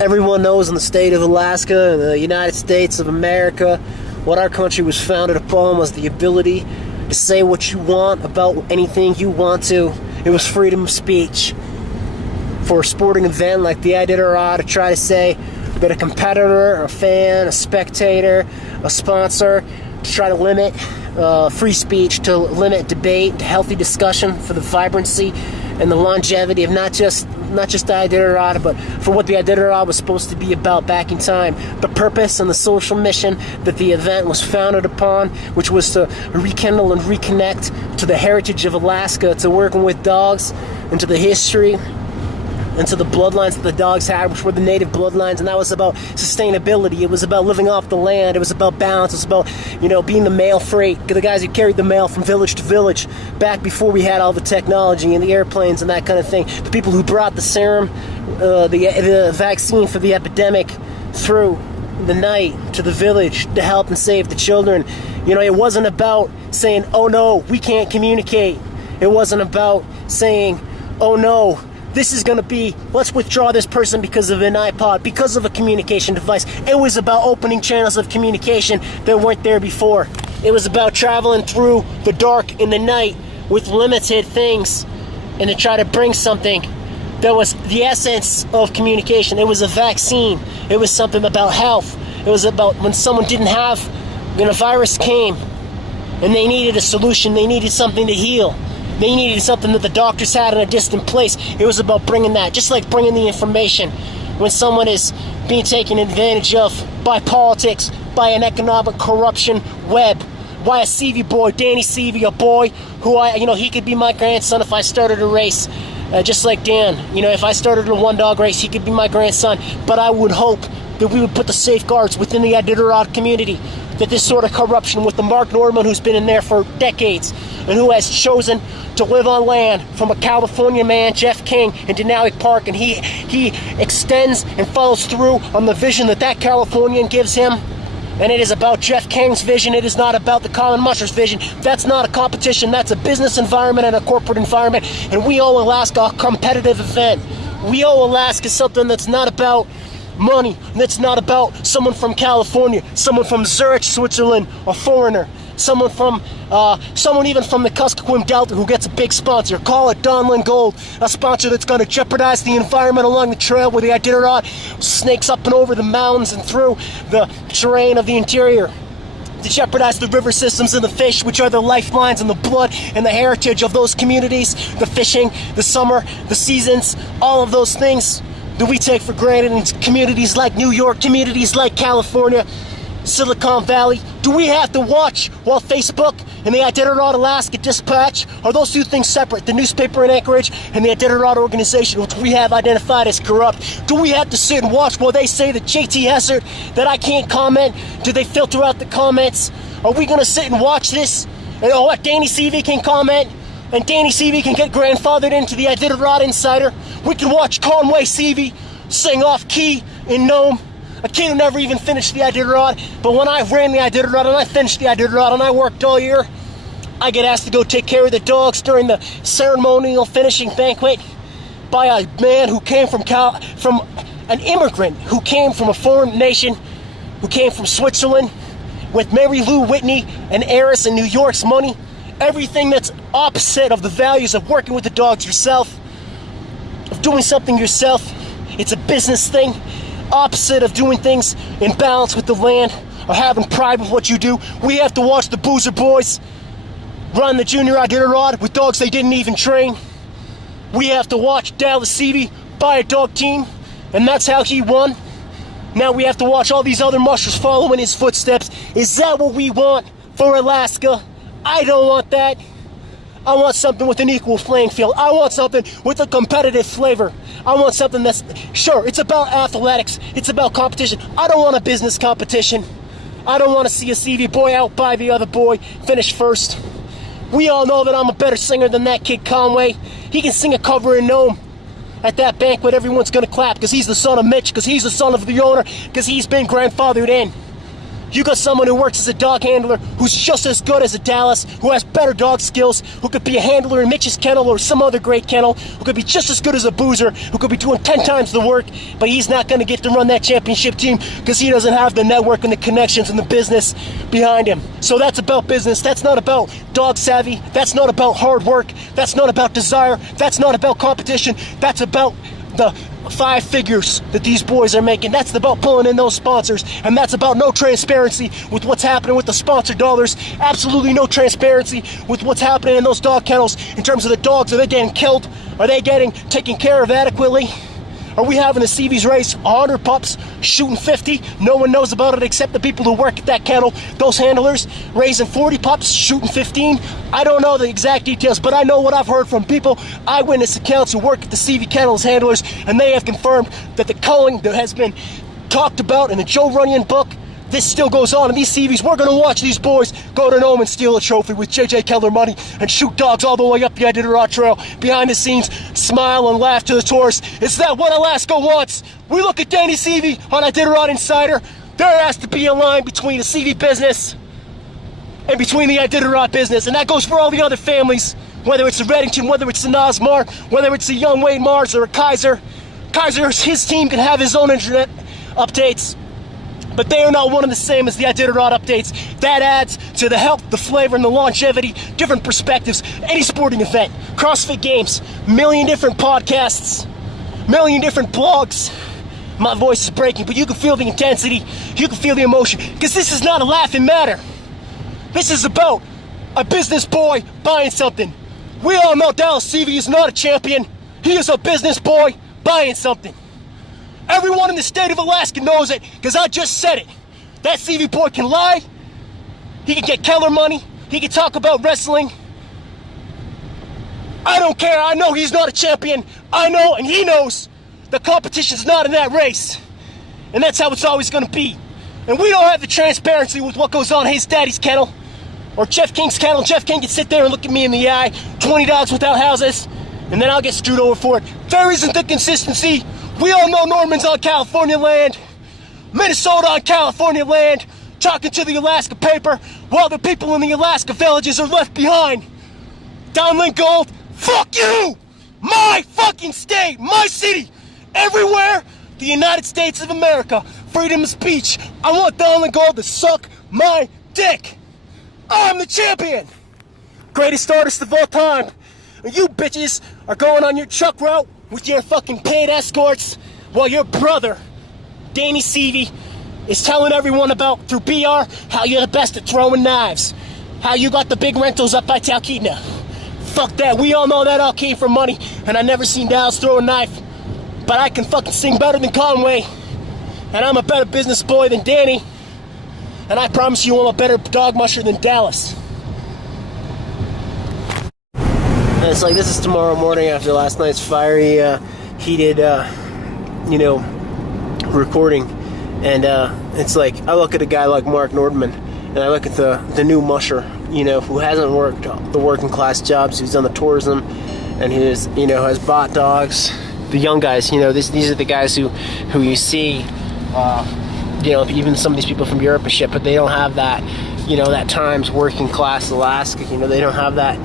Everyone knows in the state of Alaska and the United States of America, what our country was founded upon was the ability to say what you want about anything you want to. It was freedom of speech. For a sporting event like the Iditarod, to try to say that a competitor, a fan, a spectator, a sponsor, to try to limit free speech, to limit debate, to healthy discussion, for the vibrancy and the longevity of not just the Iditarod, but for what the Iditarod was supposed to be about back in time. The purpose and the social mission that the event was founded upon, which was to rekindle and reconnect to the heritage of Alaska, to working with dogs, and to the history and to the bloodlines that the dogs had, which were the native bloodlines, and that was about sustainability. It was about living off the land. It was about balance. It was about, being the mail freight, the guys who carried the mail from village to village, back before we had all the technology and the airplanes and that kind of thing. The people who brought the serum, the vaccine for the epidemic through the night to the village to help and save the children. It wasn't about saying, oh no, we can't communicate. It wasn't about saying, oh no, this is going to be, let's withdraw this person because of an iPod, because of a communication device. It was about opening channels of communication that weren't there before. It was about traveling through the dark in the night with limited things and to try to bring something that was the essence of communication. It was a vaccine. It was something about health. It was about when someone didn't have, when a virus came and they needed a solution, they needed something to heal. They needed something that the doctors had in a distant place. It was about bringing that, just like bringing the information. When someone is being taken advantage of by politics, by an economic corruption web, by a Seavey boy, Danny Seavey, a boy who he could be my grandson if I started a race, just like Dan. If I started a one-dog race, he could be my grandson. But I would hope that we would put the safeguards within the Iditarod community, that this sort of corruption with the Mark Norman, who's been in there for decades and who has chosen to live on land from a California man, Jeff King, in Denali Park, and he extends and follows through on the vision that Californian gives him. And it is about Jeff King's vision. It is not about the common musher's vision. That's not a competition. That's a business environment and a corporate environment. And we owe Alaska a competitive event. We owe Alaska something that's not about money. That's not about someone from California, someone from Zurich, Switzerland, a foreigner. Someone even from the Kuskokwim Delta who gets a big sponsor. Call it Donlin Gold, a sponsor that's going to jeopardize the environment along the trail where the Iditarod snakes up and over the mountains and through the terrain of the interior, to jeopardize the river systems and the fish, which are the lifelines and the blood and the heritage of those communities, the fishing, the summer, the seasons, all of those things that we take for granted in communities like New York, communities like California, Silicon Valley. Do we have to watch while Facebook and the Iditarod Alaska Dispatch, are those two things separate? The newspaper in Anchorage and the Iditarod organization, which we have identified as corrupt. Do we have to sit and watch while they say that JT Hessert, that I can't comment? Do they filter out the comments? Are we going to sit and watch this? And Danny Seavey can comment, and Danny Seavey can get grandfathered into the Iditarod Insider. We can watch Conway Seavey sing off key in Nome. A kid who never even finished the Iditarod, but when I ran the Iditarod and I finished the Iditarod and I worked all year, I get asked to go take care of the dogs during the ceremonial finishing banquet by a man who came from an immigrant who came from a foreign nation, who came from Switzerland, with Mary Lou Whitney, an heiress in New York's money. Everything that's opposite of the values of working with the dogs yourself, of doing something yourself. It's a business thing. Opposite of doing things in balance with the land or having pride with what you do. We have to watch the Boozer Boys run the junior Iditarod with dogs they didn't even train. We have to watch Dallas Seavey buy a dog team, and that's how he won. Now we have to watch all these other mushers follow in his footsteps. Is that what we want for Alaska? I don't want that. I want something with an equal playing field. I want something with a competitive flavor. I want something that's, sure, it's about athletics. It's about competition. I don't want a business competition. I don't want to see a CV boy out by the other boy finish first. We all know that I'm a better singer than that kid Conway. He can sing a cover in Nome. At that banquet, everyone's going to clap because he's the son of Mitch, because he's the son of the owner, because he's been grandfathered in. You got someone who works as a dog handler who's just as good as a Dallas, who has better dog skills, who could be a handler in Mitch's kennel or some other great kennel, who could be just as good as a boozer, who could be doing 10 times the work, but he's not going to get to run that championship team because he doesn't have the network and the connections and the business behind him. So that's about business. That's not about dog savvy. That's not about hard work. That's not about desire. That's not about competition. That's about the 5 figures that these boys are making. That's about pulling in those sponsors, and that's about no transparency with what's happening with the sponsor dollars. Absolutely no transparency with what's happening in those dog kennels in terms of the dogs. Are they getting killed? Are they getting taken care of adequately? Are we having a CV's race, 100 pups, shooting 50? No one knows about it except the people who work at that kennel. Those handlers raising 40 pups, shooting 15. I don't know the exact details, but I know what I've heard from people, eyewitness accounts who work at the CV kennels handlers, and they have confirmed that the culling that has been talked about in the Joe Runyon book, this still goes on, and these CVs, we're going to watch these boys go to Nome and steal a trophy with JJ Keller money and shoot dogs all the way up the Iditarod Trail, behind the scenes, smile and laugh to the tourists. It's that what Alaska wants. We look at Danny CV on Iditarod Insider. There has to be a line between the CV business and between the Iditarod business, and that goes for all the other families, whether it's a Reddington, whether it's a Nosmar, whether it's a Young Wayne Mars or a Kaiser. Kaiser, his team can have his own internet updates, but they are not one and the same as the Iditarod updates. That adds to the health, the flavor, and the longevity, different perspectives. Any sporting event, CrossFit Games, million different podcasts, million different blogs. My voice is breaking, but you can feel the intensity, you can feel the emotion, because this is not a laughing matter. This is about a business boy buying something. We all know Dallas CV is not a champion. He is a business boy buying something. Everyone in the state of Alaska knows it, because I just said it. That CV boy can lie. He can get Keller money. He can talk about wrestling. I don't care. I know he's not a champion. I know, and he knows, the competition's not in that race. And that's how it's always going to be. And we don't have the transparency with what goes on in his daddy's kennel or Jeff King's kennel. Jeff King can sit there and look at me in the eye, 20 dogs without houses, and then I'll get screwed over for it. There isn't the consistency. We all know Norman's on California land, Minnesota on California land, talking to the Alaska paper, while the people in the Alaska villages are left behind. Downlink Gold, fuck you! My fucking state, my city, everywhere, the United States of America, freedom of speech. I want Downlink Gold to suck my dick. I'm the champion. Greatest artist of all time. And you bitches are going on your truck route with your fucking paid escorts, while your brother, Danny CV, is telling everyone about, through BR, how you're the best at throwing knives, how you got the big rentals up by Talkeetna. Fuck that. We all know that all came from money, and I never seen Dallas throw a knife, but I can fucking sing better than Conway, and I'm a better business boy than Danny, and I promise you I'm a better dog musher than Dallas. And it's like, this is tomorrow morning after last night's fiery, heated, recording. And it's like, I look at a guy like Mark Nordman, and I look at the new musher, who hasn't worked the working class jobs, who's done the tourism, and who's, has bought dogs. The young guys, these are the guys who you see, even some of these people from Europe and shit, but they don't have that, that times working class Alaska, they don't have that.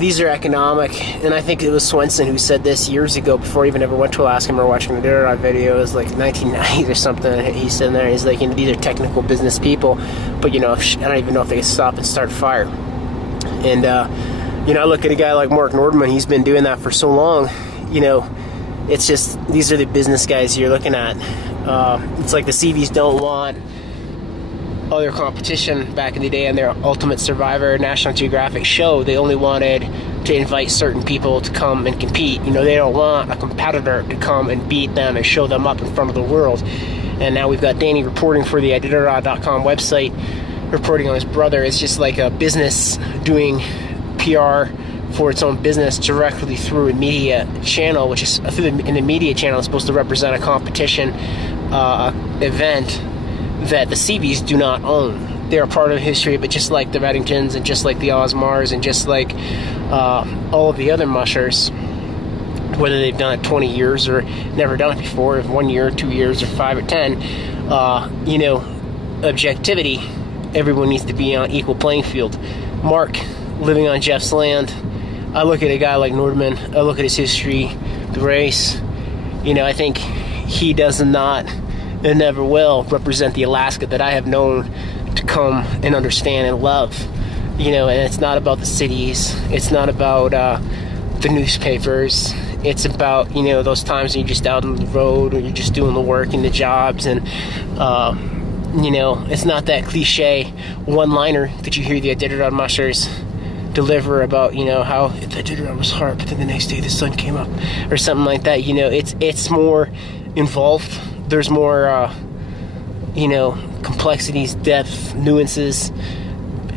These are economic, and I think it was Swenson who said this years ago before he even ever went to Alaska. I remember watching a Iditarod video, it was like 1990s or something. He's sitting there, he's like, these are technical business people, but I don't even know if they can stop and start a fire. And, I look at a guy like Mark Nordman, he's been doing that for so long, it's just, these are the business guys you're looking at. It's like the CVs don't want other competition back in the day on their Ultimate Survivor National Geographic show. They only wanted to invite certain people to come and compete. They don't want a competitor to come and beat them and show them up in front of the world. And now we've got Danny reporting for the Iditarod.com website, reporting on his brother. It's just like a business doing PR for its own business directly through a media channel, which is in the media channel is supposed to represent a competition event that the CVs do not own. They're a part of history, but just like the Reddingtons and just like the Osmars and just like all of the other mushers, whether they've done it 20 years or never done it before, 1 year, 2 years, or 5 or 10, objectivity, everyone needs to be on equal playing field. Mark, living on Jeff's land, I look at a guy like Nordman, I look at his history, the race, I think he does not and never will represent the Alaska that I have known to come and understand and love. And it's not about the cities, it's not about the newspapers, it's about, those times when you're just out on the road or you're just doing the work and the jobs, and it's not that cliche one-liner that you hear the Iditarod mushers deliver about, how the Iditarod was hard, but then the next day the sun came up, or something like that. It's more involved. There's more, complexities, depth, nuances.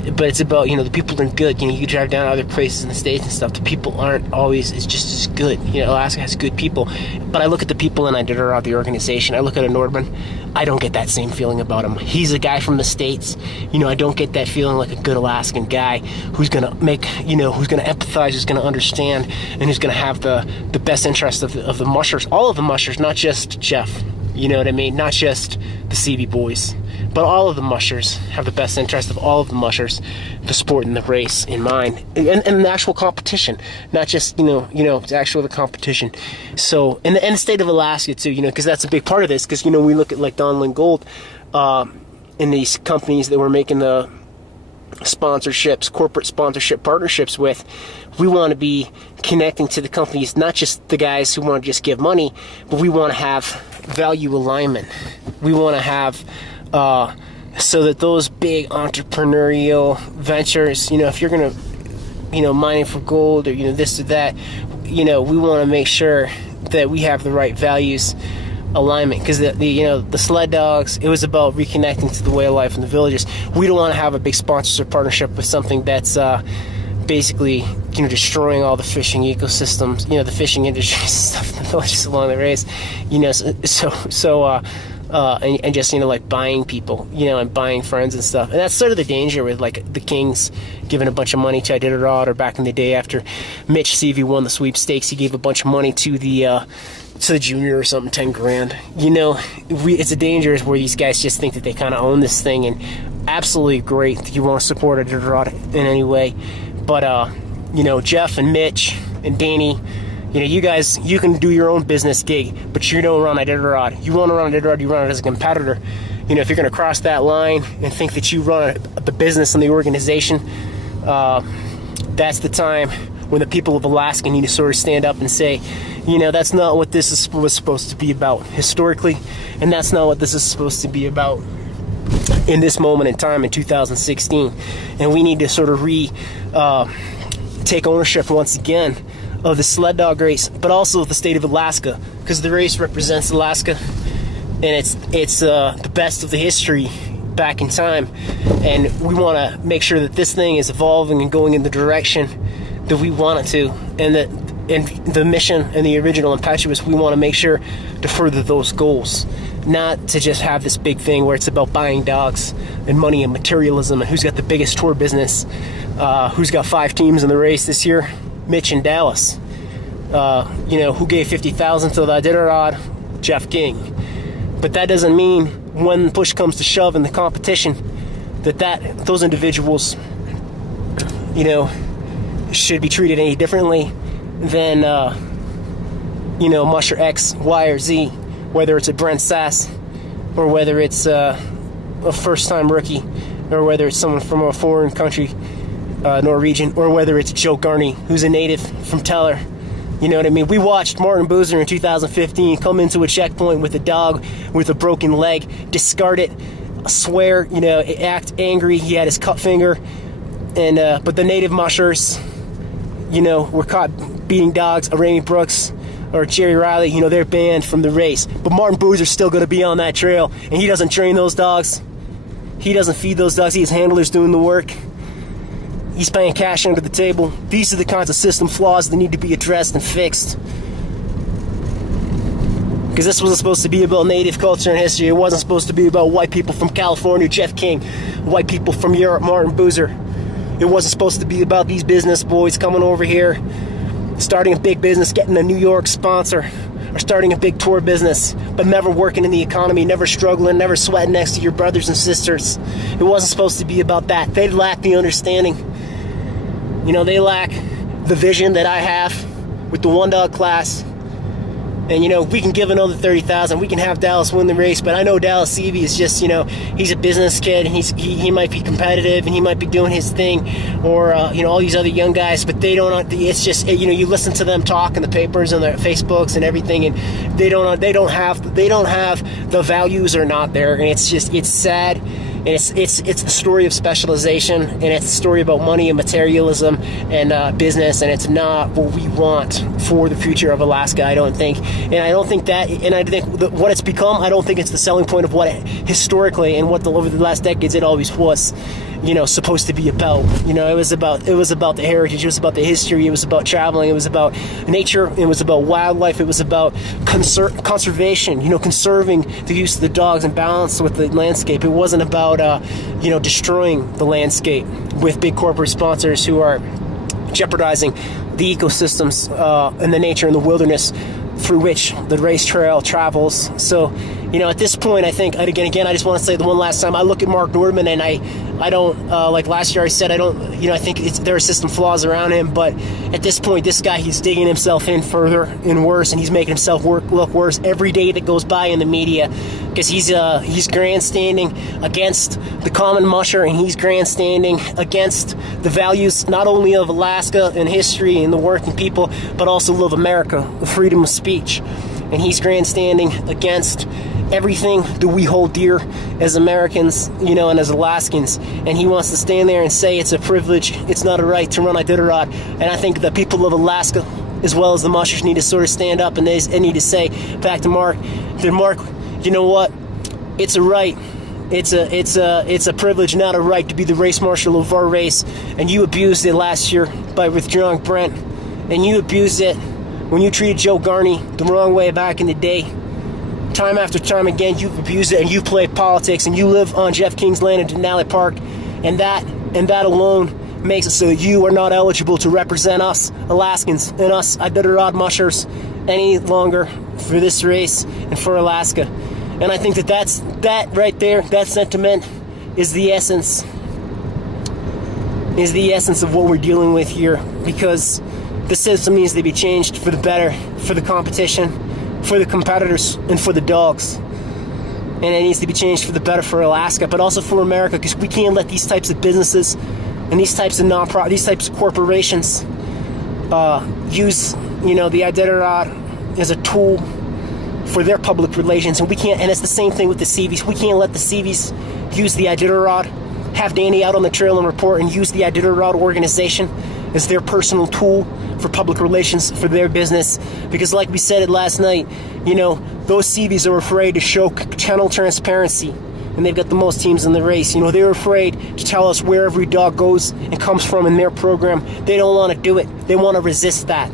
But it's about, the people are good. You drive down other places in the States and stuff, the people aren't always just as good. Alaska has good people. But I look at the people in Iditarod, the organization. I look at a Nordman. I don't get that same feeling about him. He's a guy from the States. I don't get that feeling like a good Alaskan guy who's going to make, who's going to empathize, who's going to understand, and who's going to have the best interest of the mushers. All of the mushers, not just Jeff. You know what I mean? Not just the CV boys. But all of the mushers have the best interest of all of the mushers, the sport and the race in mind, and the actual competition, not just it's actual the competition. So and the state of Alaska too, because that's a big part of this. Because we look at like Donlin Gold, and these companies that we're making the sponsorships, corporate sponsorship partnerships with. We want to be connecting to the companies, not just the guys who want to just give money, but we want to have value alignment. We want to have so that those big entrepreneurial ventures, if you're going to, mining for gold or, this or that, we want to make sure that we have the right values alignment. Because the sled dogs, it was about reconnecting to the way of life in the villages. We don't want to have a big sponsorship partnership with something that's basically destroying all the fishing ecosystems, the fishing industry and stuff in the villages along the race, and just like buying people, and buying friends and stuff. And that's sort of the danger with like the Kings giving a bunch of money to Iditarod, or back in the day after Mitch Seavey won the sweepstakes, he gave a bunch of money to the junior or something, 10 grand. It's a danger where these guys just think that they kind of own this thing, and absolutely great that you want to support Iditarod in any way. But Jeff and Mitch and Danny, you guys, you can do your own business gig, but you don't run Iditarod. You want to run Iditarod, you run it as a competitor. If you're going to cross that line and think that you run the business and the organization, that's the time when the people of Alaska need to sort of stand up and say, that's not what this was supposed to be about historically, and that's not what this is supposed to be about in this moment in time in 2016. And we need to sort of take ownership once again of the sled dog race, but also of the state of Alaska, because the race represents Alaska, and it's the best of the history back in time, and we want to make sure that this thing is evolving and going in the direction that we want it to, and that the mission and the original impetuous, we want to make sure to further those goals, not to just have this big thing where it's about buying dogs and money and materialism and who's got the biggest tour business, who's got 5 teams in the race this year. Mitch in Dallas, who gave $50,000 to the Iditarod, Jeff King. But that doesn't mean when push comes to shove in the competition that those individuals, should be treated any differently than Musher X, Y, or Z, whether it's a Brent Sass, or whether it's a first-time rookie, or whether it's someone from a foreign country, Norwegian, or whether it's Joe Garney, who's a native from Teller. You know what I mean? We watched Martin Boozer in 2015 come into a checkpoint with a dog with a broken leg, discard it, swear, act angry. He had his cut finger, and but the native mushers, were caught beating dogs. Rainy Brooks or Jerry Riley, they're banned from the race. But Martin Boozer's still going to be on that trail, and he doesn't train those dogs. He doesn't feed those dogs. He has handlers doing the work. He's paying cash under the table. These are the kinds of system flaws that need to be addressed and fixed. Because this wasn't supposed to be about native culture and history. It wasn't supposed to be about white people from California, Jeff King, white people from Europe, Martin Boozer. It wasn't supposed to be about these business boys coming over here, starting a big business, getting a New York sponsor, are starting a big tour business, but never working in the economy, never struggling, never sweating next to your brothers and sisters. It wasn't supposed to be about that. They lack the understanding. You know, they lack the vision that I have with the one dog class. And, you know, we can give another 30,000. We can have Dallas win the race. But I know Dallas Seavey is just, you know, he's a business kid. And he might be competitive and he might be doing his thing. Or, you know, all these other young guys. But they don't, it's just, you know, you listen to them talk in the papers and their Facebooks and everything. And they don't have the values are not there. And it's just, it's sad. And it's the story of specialization, and it's the story about money and materialism and business, and it's not what we want for the future of Alaska, I don't think. And I don't think that, and I think what it's become, I don't think it's the selling point of what it, historically and what over the last decades it always was, you know, supposed to be about. You know, it was about the heritage, it was about the history, it was about traveling, it was about nature, it was about wildlife, it was about conservation, you know, conserving the use of the dogs and balance with the landscape. It wasn't about you know, destroying the landscape with big corporate sponsors who are jeopardizing the ecosystems and the nature and the wilderness through which the race trail travels. So, you know, at this point, I think, again, I just want to say the one last time, I look at Mark Nordman and I don't, like last year I said, I don't, you know, I think there are system flaws around him, but at this point, this guy, he's digging himself in further and worse, and he's making himself look worse every day that goes by in the media, because he's grandstanding against the common musher, and he's grandstanding against the values not only of Alaska and history and the working people, but also of America, the freedom of speech. And he's grandstanding against everything that we hold dear as Americans, you know, and as Alaskans. And he wants to stand there and say it's a privilege, it's not a right to run Iditarod. And I think the people of Alaska, as well as the mushers, need to sort of stand up and they need to say back to Mark, that Mark, you know what? It's a right. It's a privilege, not a right, to be the race marshal of our race. And you abused it last year by withdrawing Brent. And you abused it when you treated Joe Garney the wrong way back in the day. Time after time again, you've abused it, and you play politics, and you live on Jeff King's land in Denali Park, and that alone makes it so that you are not eligible to represent us Alaskans and us Iditarod mushers any longer for this race and for Alaska. And I think that right there, that sentiment is the essence of what we're dealing with here, because the system needs to be changed for the better, for the competition, for the competitors, and for the dogs. And it needs to be changed for the better for Alaska, but also for America, because we can't let these types of businesses and these types of these types of corporations use, you know, the Iditarod as a tool for their public relations. And we can't, and it's the same thing with the Seaveys. We can't let the Seaveys use the Iditarod, have Danny out on the trail and report, and use the Iditarod organization as their personal tool for public relations for their business. Because like we said it last night, you know, those Seaveys are afraid to show channel transparency, and they've got the most teams in the race. You know, they're afraid to tell us where every dog goes and comes from in their program. They don't want to do it. They want to resist that.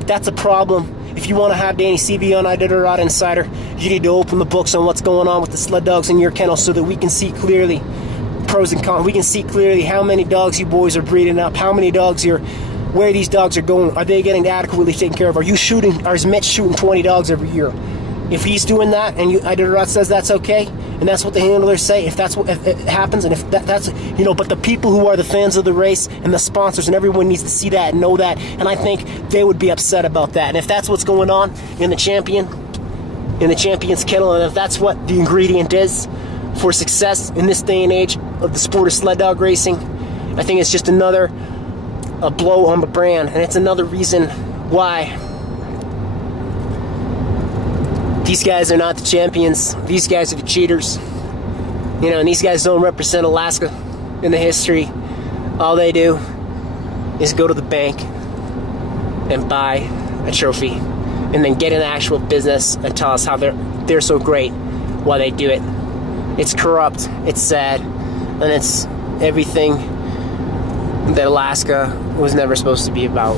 That's a problem. If you want to have Danny Seavey on Iditarod Insider, you need to open the books on what's going on with the sled dogs in your kennel, so that we can see clearly pros and cons. We can see clearly how many dogs you boys are breeding up, how many dogs you're, where these dogs are going. Are they getting adequately taken care of? Are you shooting, or is Mitch shooting 20 dogs every year? If he's doing that, and Iditarod says that's okay, and that's what the handlers say, if it happens, and if that's, you know, but the people who are the fans of the race and the sponsors and everyone needs to see that and know that, and I think they would be upset about that. And if that's what's going on in the champion's kennel, and if that's what the ingredient is for success in this day and age of the sport of sled dog racing, I think it's just a blow on the brand, and it's another reason why these guys are not the champions. These guys are the cheaters. You know, and these guys don't represent Alaska in the history. All they do is go to the bank and buy a trophy, and then get in the actual business and tell us how they're so great while they do it. It's corrupt, it's sad, and it's everything that Alaska was never supposed to be about.